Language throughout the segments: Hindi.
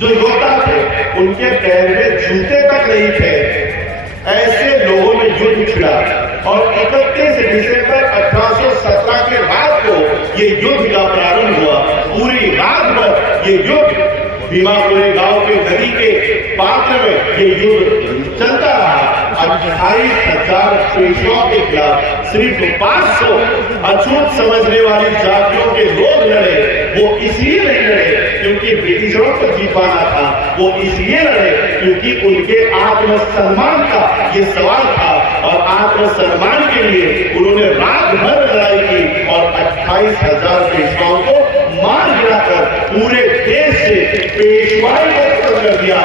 जो योद्धा थे उनके पैर में जूते तक नहीं थे, ऐसे लोगों में युद्ध छिड़ा और 31 दिसंबर 1817 के रात को ये युद्ध का प्रारंभ हुआ। पूरी रात भर ये युद्ध भीमा कोरेगांव के नदी के पात्र में ये युद्ध चलता रहा। 28,000 पेशवाओं के खिलाफ सिर्फ 500 अछूत समझने वाली जातियों के लोग लड़े। वो इसलिए नहीं लड़े क्योंकि ब्रिटिशरों को जीत पाना था, वो इसलिए लड़े क्योंकि उनके आत्मसम्मान का ये सवाल था और आत्मसम्मान के लिए उन्होंने रात भर लड़ाई की और 28,000 पेशवाओं को मार गिराकर पूरे देश से पेशवाई को खत्म कर दिया।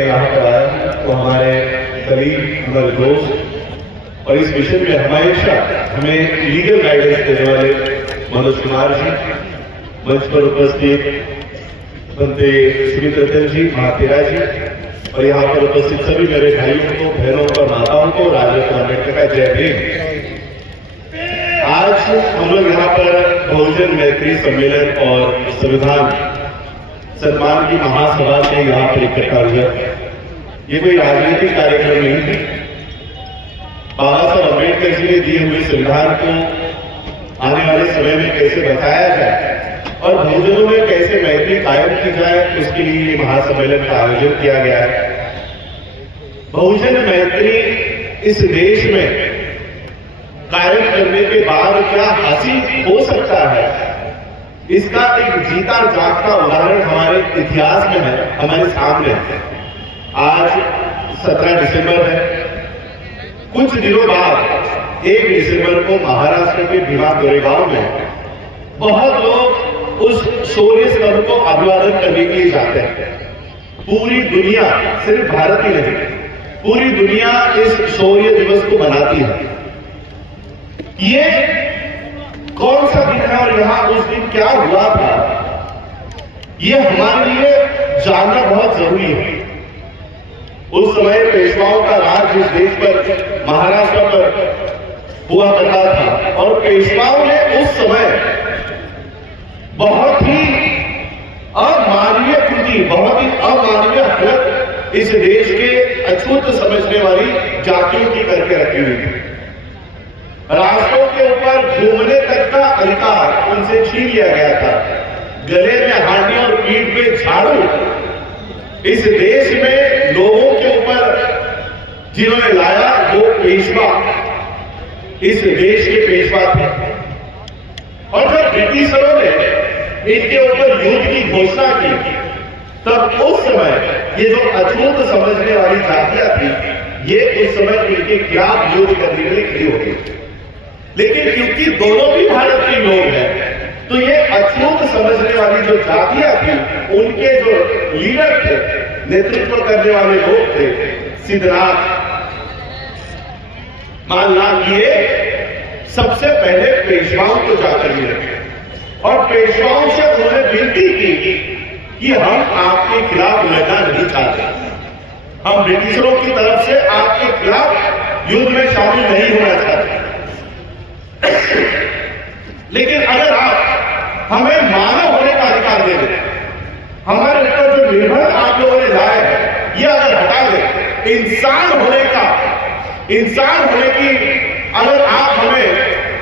यहाँ पर आया तो हमारे करीब हमारे दोस्त और इस विषय में हमेशा हमें लीगल गाइडेंस देने वाले मनोज कुमार जी, मंच पर उपस्थित बनते सुमित रतन जी, महातेरा जी और यहाँ पर उपस्थित सभी मेरे भाइयों को, बहनों को, माताओं को राजरत्न अम्बेडकर का जय भीम। आज हम लोग यहाँ पर बहुजन मैत्री सम्मेलन और संविधान सम्मान की महासभा से यहाँ पर इकट्ठा हुआ। ये कोई राजनीतिक कार्यक्रम नहीं है। बाबा साहब अम्बेडकर जी ने दिए हुए संविधान को आने वाले समय में कैसे बचाया जाए और बहुजनों में कैसे मैत्री कायम की जाए, उसके लिए महासम्मेलन का आयोजन किया गया है। बहुजन मैत्री इस देश में कायम करने के बाद क्या हासिल हो सकता है, इसका एक जीता जागता उदाहरण हमारे इतिहास में है, हमारे सामने है। आज 17 दिसंबर है। कुछ दिनों बाद 1 दिसंबर को महाराष्ट्र के भीमा कोरेगांव में बहुत लोग उस शौर्य स्तंभ को अभिवादन करने के लिए जाते हैं। पूरी दुनिया, सिर्फ भारत ही नहीं, पूरी दुनिया इस शौर्य दिवस को मनाती है। ये कौन सा दिन है और यहां उस दिन क्या हुआ था, ये हमारे लिए जानना बहुत जरूरी है। उस समय पेशवाओं का राज जिस देश पर, महाराष्ट्र पर हुआ करता था और पेशवाओं ने उस समय बहुत ही अमानवीय कृति, बहुत ही अमानवीय हालत इस देश के अछूत समझने वाली जातियों की करके रखी हुई थी। रास्तों के ऊपर घूमने तक का अधिकार उनसे छीन लिया गया था। गले में हांडी और पीठ पे झाड़ू इस देश में लोगों के ऊपर जिन्होंने लाया वो पेशवा इस देश के पेशवा थे। और जब ब्रिटिशरों ने इनके ऊपर युद्ध की घोषणा की, तब उस समय ये जो अछूत समझने वाली जातियां थी, ये उस समय इनके खिलाफ युद्ध करने के लिए खड़ी हो गई। लेकिन क्योंकि दोनों भी भारत के लोग हैं, तो ये अछूत समझने वाली जो जातियां थी, उनके जो लीडर थे, नेतृत्व करने वाले लोग थे, सिद्धनाथ माननाथ, ये सबसे पहले पेशवाओं को जाकर मिले और पेशवाओं से उन्होंने विनती की कि हम आपके खिलाफ लड़ना नहीं चाहते, हम ब्रिटिशरों की तरफ से आपके खिलाफ युद्ध में शामिल नहीं होना चाहते। लेकिन अगर आप हमें मानव होने का अधिकार दे दें, हमारे ऊपर जो निर्भर आप लोगों ने लाया है, ये अगर हटा दें, इंसान होने की अगर आप हमें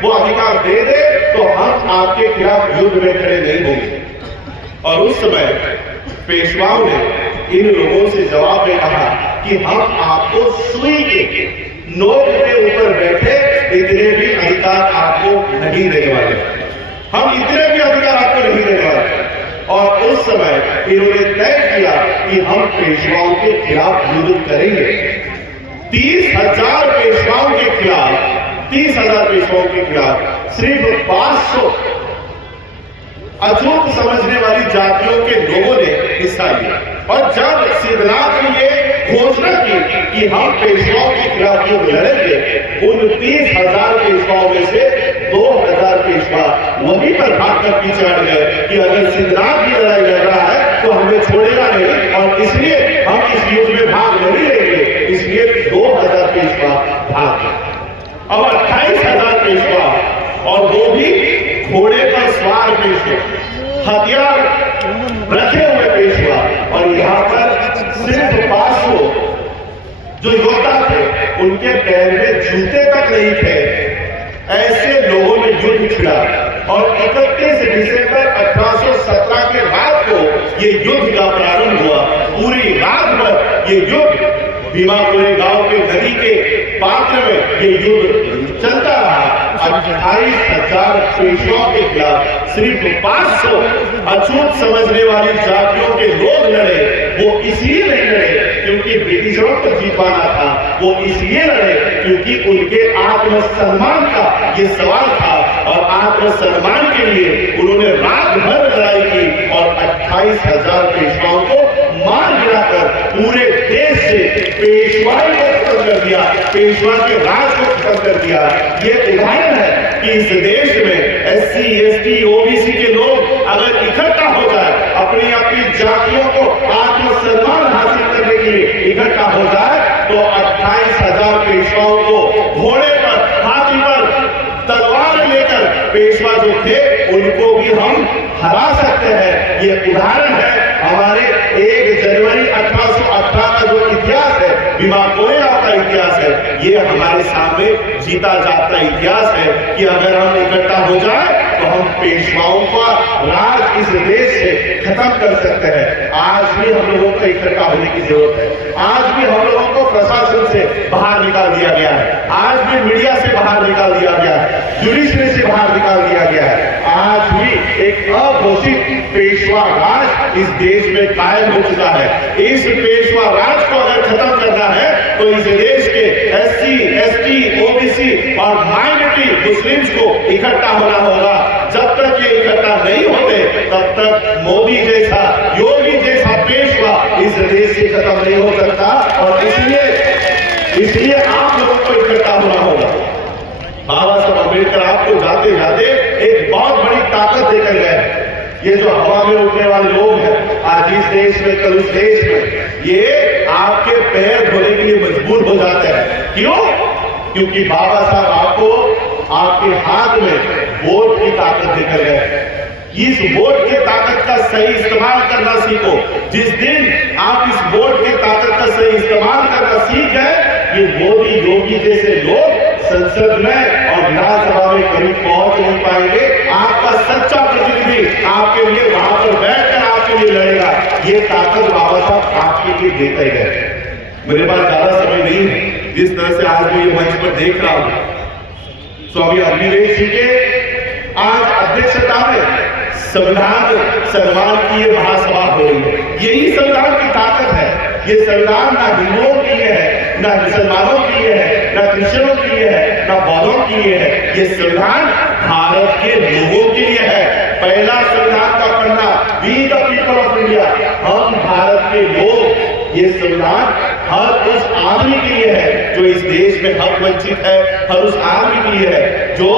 वो अधिकार दे दे, तो हम आपके खिलाफ युद्ध में खड़े नहीं होंगे। और उस समय पेशवाओं ने इन लोगों से जवाब में कहा कि हम आपको सुई के नोक के ऊपर बैठे इतने भी अधिकार आपको नहीं देने वाले, हम इतने भी अधिकार आपको नहीं देने वाले। और उस समय इन्होंने तय किया कि हम पेशवाओं के खिलाफ युद्ध करेंगे। 30,000 पेशवाओं के खिलाफ, 30,000 पेशवाओं के खिलाफ सिर्फ 500 अछूत समझने वाली जातियों के लोगों ने हिस्सा लिया। और जब सिद्धनाथ ने ये घोषणा की कि हम पेशवाओं के खिलाफ युद्ध लड़ेंगे, उन 30,000 पेशवाओं में से 2,000 पेशवा वहीं पर भागकर पीछे हट गए कि अगर सिद्धनाथ की लड़ाई लड़ रहा है तो हमें छोड़ेगा नहीं, और इसलिए हम इस युद्ध में भाग नहीं लेंगे। इसलिए 2,000 पेशवा भाग गए। अब 28,000 पेशवा, और वो भी घोड़े पेशवा, हथियार रखे हुए पेशवा, और यहाँ पर सिर्फ 500 जो योद्धा थे उनके पैर में जूते तक नहीं थे। ऐसे लोगों ने युद्ध छिड़ा और 31 दिसंबर 1817 के रात को ये युद्ध का प्रारंभ हुआ। पूरी रात भर ये युद्ध भीमापुरी गांव के नदी के पात्र में ये युद्ध चलता रहा। 28,000 पेशवाओं के खिलाफ सिर्फ 500 अछूत समझने वाली जातियों के लोग लड़े। वो इसलिए नहीं लड़े क्योंकि ब्रिटिशरों को जीतवाना था, वो इसलिए लड़े क्योंकि उनके आत्मसम्मान का ये सवाल था, और आत्मसम्मान के लिए उन्होंने रात भर लड़ाई की और 28,000 पेशवाओं को मार गिराकर पूरे देश से पेशवाई को खत्म कर दिया, पेशवा के राज को खत्म कर दिया। ये उदाहरण है कि इस देश में SC, ST, OBC के लोग अगर इकट्ठा हो जाए, अपनी अपनी जातियों को आत्मसम्मान हासिल करने के लिए इकट्ठा हो जाए, तो 28,000 पेशवाओं को घोड़े पर, हाथी पर तलवार लेकर पेशवा जो थे उनको भी हम हरा सकते हैं। ये उदाहरण है हमारे 1 जनवरी 1818 का जो इतिहास है, भीमा कोरेगांव का इतिहास है, ये हमारे सामने जीता जाता इतिहास है कि अगर हम इकट्ठा हो जाए तो हम पेशवाओं का राज इस देश से खत्म कर सकते हैं। आज भी हम लोगों को इकट्ठा होने की जरूरत है। आज भी हम लोगों को प्रशासन से बाहर निकाल दिया गया है, आज भी मीडिया से बाहर निकाल दिया गया है, जुडिशरी से बाहर निकाल दिया गया है। आज भी एक अघोषित पेशवा राज इस देश में कायम हो चुका है। इस पेशवा राज को अगर खत्म करना है तो इस देश के SC, ST, OBC और माइनॉरिटी मुस्लिम्स को इकट्ठा होना होगा। जब तक ये इकट्ठा नहीं होते तब तक मोदी जैसा, योगी जैसा पेशवा इस देश से खत्म नहीं हो सकता, और इसलिए आप लोगों को इकट्ठा होना होगा। बाबा साहब अम्बेडकर आपको जाते जाते एक बहुत बड़ी ताकत देकर गए। ये जो हवा में उड़ने वाले लोग हैं आज इस देश में, कल उस देश में, ये आपके पैर धोने के लिए मजबूर हो जाते हैं। क्यों? क्योंकि बाबा साहब आपको आपके हाथ में वोट की ताकत देकर गए। इस वोट की ताकत का सही इस्तेमाल करना सीखो। जिस दिन आप इस वोट की ताकत का सही इस्तेमाल करना सीख गए, ये मोदी, योगी जैसे लोग संसद में और विधानसभा में कभी पहुंच नहीं पाएंगे। आपका सच्चा प्रतिनिधि आपके लिए वहां पर बैठकर आपके लिए लड़ेगा। ये ताकत बाबा साहब आपके लिए देते गए। मेरे पास ज्यादा समय नहीं है। जिस तरह से आज मैं ये मंच पर देख रहा हूं, स्वामी अग्निवेश जी के आज अध्यक्षता में संविधान सम्मान की ये महासभा हो रही है। यही संविधान की ताकत है। ये संविधान ना हिंदुओं के लिए है, ना मुसलमानों के लिए है, ना क्रिश्चियनों के लिए है, ना बौद्धों के लिए है। ये संविधान भारत के लोगों के लिए है। पहला संविधान का पन्ना, we the people of India, हम भारत के लोग। ये संविधान हर उस आदमी के लिए है जो इस देश में हक वंचित है, हर उस आदमी के लिए है जो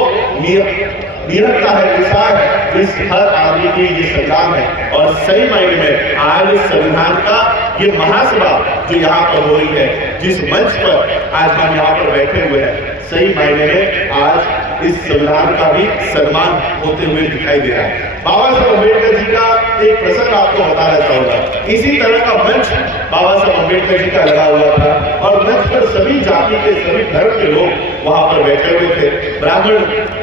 निरंता है, किसान है। इस हर आदमी के लिए ये संविधान है। और सही मायने में आज इस संविधान का ये महासभा जो यहाँ पर हो रही है, जिस मंच पर आज हम यहाँ पर बैठे हुए हैं, सही मायने में आज इस संविधान का भी सम्मान होते हुए दिखाई दे रहा है। बाबा साहब अम्बेडकर जी का एक प्रसंग आपको बताना चाहूंगा। इसी तरह का मंच बाबा साहब अम्बेडकर जी का लगा हुआ था और मंच पर सभी जाति के, सभी धर्म के लोग वहां पर बैठे हुए थे। ब्राह्मण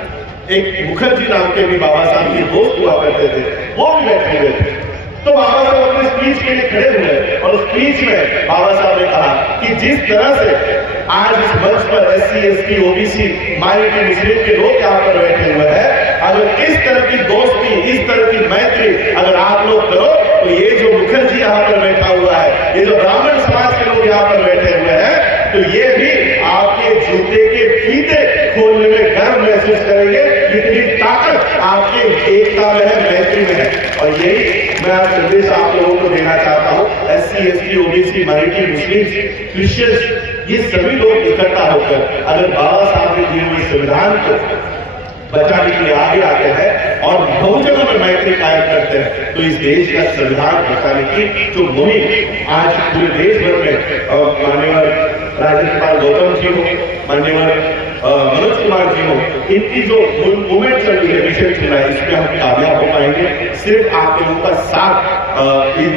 एक मुखर्जी नाम के भी बाबा साहब के दोस्त हुआ करते थे, वो भी बैठे हुए थे। तो बाबा साहब अपने स्पीच के लिए खड़े हुए और उस स्पीच में बाबा साहब ने कहा कि जिस तरह से आज इस मंच पर SC, ST, OBC, माइनॉरिटी मुस्लिम के लोग यहाँ पर बैठे हुए हैं, अगर इस तरह की दोस्ती, इस तरह की मैत्री अगर आप लोग करो तो ये जो मुखर्जी यहाँ पर बैठा हुआ है, ये जो ब्राह्मण समाज के लोग यहाँ पर बैठे हुए हैं, तो ये भी आपके जूते के फीते खोलने में गर्व महसूस करेंगे। इतनी ताकत आपके एकता में है, मैत्री में है। और यही मैं आज संदेश आप लोगों को देना चाहता हूँ। SC, ST, OBC, माइनॉरिटी, मुस्लिम, क्रिश्चियंस, ये सभी लोग इकट्ठा होकर अगर बाबा साहब ने दिए हुए संविधान को बचाने के लिए आगे आते हैं और बहुजनों में मैत्री कायम करते हैं, तो इस देश का संविधान बचाने की जो मुहिम आज पूरे देश भर में माननीय राज्यपाल गौतम जी हो, माननीय मनोज कुमार जी हो, इनकी जो मूवमेंट चल रही है मिशन चला है, इसमें हम कामयाब हो पाएंगे। सिर्फ आप लोगों का साथ इन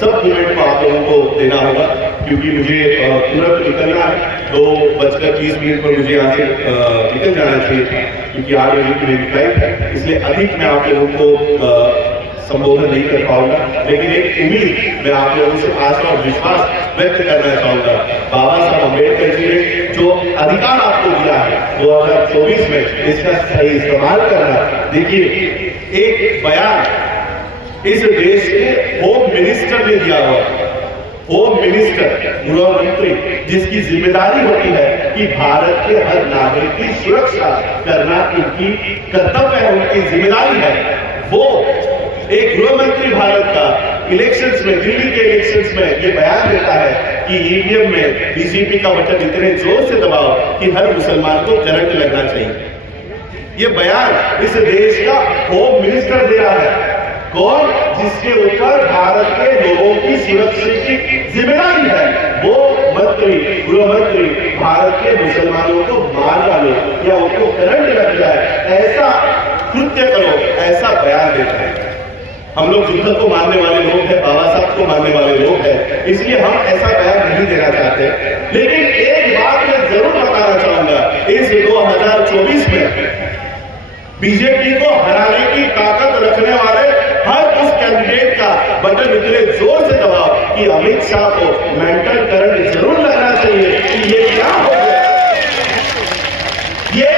सब मूवमेंट को आप लोगों को देना होगा, क्योंकि मुझे तुरंत निकलना है। 2:20 पर मुझे यहाँ से निकल जाना चाहिए था, क्योंकि 8 बजे की मेरी फ्लाइट है, इसलिए अधिक मैं आप लोगों को संबोधन नहीं कर पाऊंगा। लेकिन एक उम्मीद मैं आप लोगों से आशा और विश्वास व्यक्त करना चाहूंगा। बाबा साहब अम्बेडकर जी ने जो अधिकार आपको दिया है 2024 में, इसका सही इस्तेमाल करना। देखिए, एक बयान इस देश के होम मिनिस्टर ने दिया हुआ, होम मिनिस्टर, गृह मंत्री, जिसकी जिम्मेदारी होती है कि भारत के हर नागरिक की सुरक्षा करना उनकी कर्तव्य है, उनकी जिम्मेदारी है। वो एक गृह मंत्री भारत का इलेक्शंस में, दिल्ली के इलेक्शंस में ये बयान देता है कि ईवीएम में बीजेपी का बटन इतने जोर से दबाओ कि हर मुसलमान को करंट लगना चाहिए। ये बयान इस देश का होम मिनिस्टर दे रहा है। कौन? जिसके ऊपर भारत के लोगों की सुरक्षा की जिम्मेदारी है। वो मंत्री, गृह मंत्री, भारत के मुसलमानों को मार डालो या उनको करंट लग जाए, ऐसा कृत्य करो, ऐसा बयान देता है। हम लोग युद्ध को मानने वाले लोग हैं, बाबा साहब को मानने वाले लोग हैं, इसलिए हम ऐसा बयान नहीं देना चाहते। लेकिन एक बात मैं जरूर बताना चाहूंगा, इस 2024 में बीजेपी को हराने की ताकत रखने वाले हर उस कैंडिडेट का बटन इतने जोर से दबाओ कि अमित शाह को मेंटल करंट जरूर लगना चाहिए कि ये क्या हो गया। ये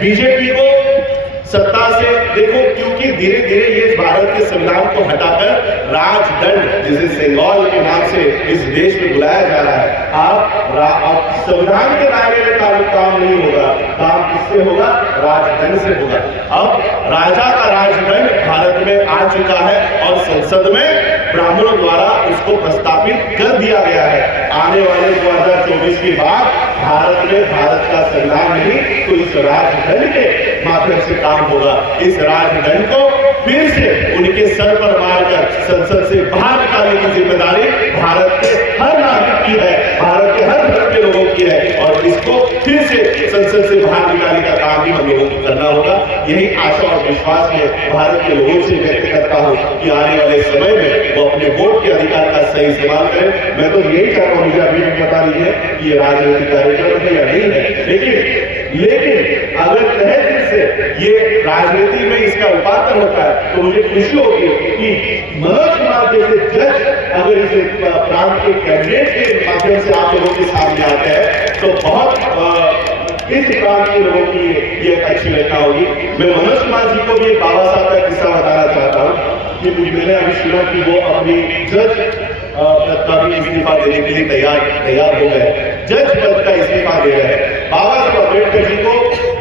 बीजेपी को सत्ता से देखो, क्योंकि धीरे धीरे ये भारत के संविधान को हटाकर राजदंड, जिसे सेंगोल के नाम से इस देश में बुलाया जा रहा है, आप संविधान के दायरे में काम नहीं होगा, काम किससे होगा? राजदंड से होगा। अब राजा का राजदंड भारत में आ चुका है और संसद में ब्राह्मणों द्वारा उसको प्रस्तावित कर दिया गया है। आने वाले 2024 के बाद भारत में भारत का संविधान नहीं तो इस राजदंड के माध्यम से काम होगा। इस राजदंड को फिर से उनके सर पर मारकर संसद से बाहर निकालने की जिम्मेदारी भारत के हर नागरिक की है, भारत के हर धर्म के लोगों की है, और इसको फिर से संसद से बाहर निकालने का काम भी हम लोगों को करना होगा। यही आशा और विश्वास में भारत के लोगों से व्यक्त करता हूं कि आने वाले समय में वो अपने वोट के अधिकार का सही इस्तेमाल करें। मैं तो यही चाहता हूं, मुझे अभी भी पता नहीं है कि ये राजनीतिक कार्यक्रम है या नहीं है, लेकिन अगर तहे दिल से ये राजनीति में इसका रूपांतर होता है तो मुझे खुशी होगी कि मनोज कुमार जैसे जज अगर इस प्रांत के कैंडिडेट के माध्यम से आप लोगों के सामने आते हैं तो बहुत इस प्रांत के लोगों की ये एक अच्छी घटना होगी। मैं मनोज कुमार जी को भी एक बाबा साहब का किस्सा बताना चाहता हूँ कि मैंने अभी सुना कि वो अपनी जज पद का भी इस्तीफा देने के लिए तैयार हो गए, जज पद का इस्तीफा दे रहे हैं। बाबा साहब अम्बेडकर जी को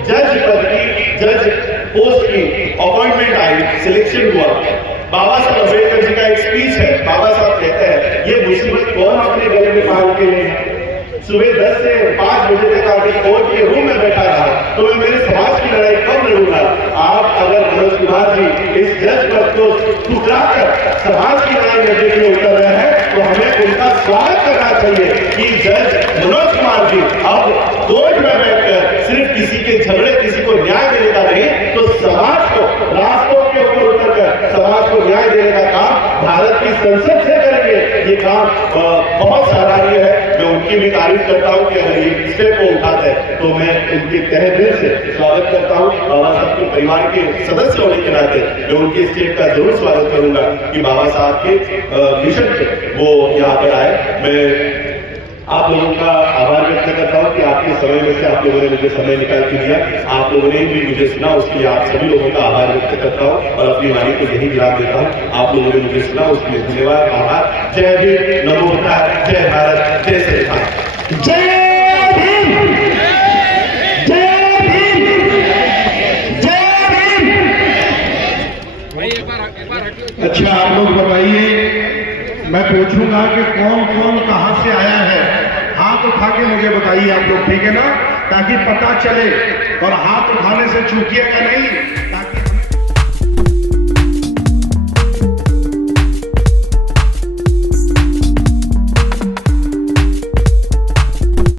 जज पद की, जज पोस्ट की अपॉइंटमेंट आई, सिलेक्शन हुआ। बाबा साहब अम्बेडकर जी का एक स्पीच है, बाबा साहब कहते हैं ये मुसीबत कौन अपने गले में पाल के लिए सुबह 10 से 5 बजे तक आके कोर्ट के रूम में बैठा रहा तो मैं मेरे समाज की लड़ाई कब लड़ूंगा। आप अगर मनोज कुमार जी इस जज पद को ठुकरा कर समाज की लड़ाई लड़ने के लिए उतर रहे हैं तो हमें उनका स्वागत करना चाहिए कि जज मनोज कुमार जी अब कोर्ट में बैठकर सिर्फ किसी के झगड़े, किसी को न्याय देने का नहीं तो समाज को रास्तों के ऊपर उतरकर समाज को न्याय देने का काम भारत की संसद से करेंगे। ये काम बहुत सराहनीय है। मैं उनकी भी तारीफ करता हूं कि अगर ये स्टेप को उठाते हैं तो मैं उनके तहे दिल से स्वागत करता हूं। बाबा साहब के परिवार के सदस्य होने के नाते मैं उनके स्टेप का जरूर स्वागत करूंगा कि बाबा साहब के मिशन पे वो यहाँ पर आए। मैं आप लोगों का आभार व्यक्त करता हूं कि आपके समय में से आप लोगों ने मुझे समय निकाल के दिया, आप लोगों ने भी मुझे सुना, उसके लिए आप सभी लोगों का आभार व्यक्त करता हूं और अपनी वाणी को यही जवाब देता हूं। आप लोगों ने मुझे सुना, उसके लिए धन्यवाद, आभार। जय भीम, नमो बुद्धाय, जय भारत, जय श्री राम। जय भीम, जय भीम, जय भीम। अच्छा, आप लोग बताइए, मैं पूछूंगा कि कौन कौन कहां से आया है, हाथ उठा के मुझे बताइए आप लोग, ठीक है ना, ताकि पता चले। और हाथ उठाने से चूकिएगा नहीं, ताकि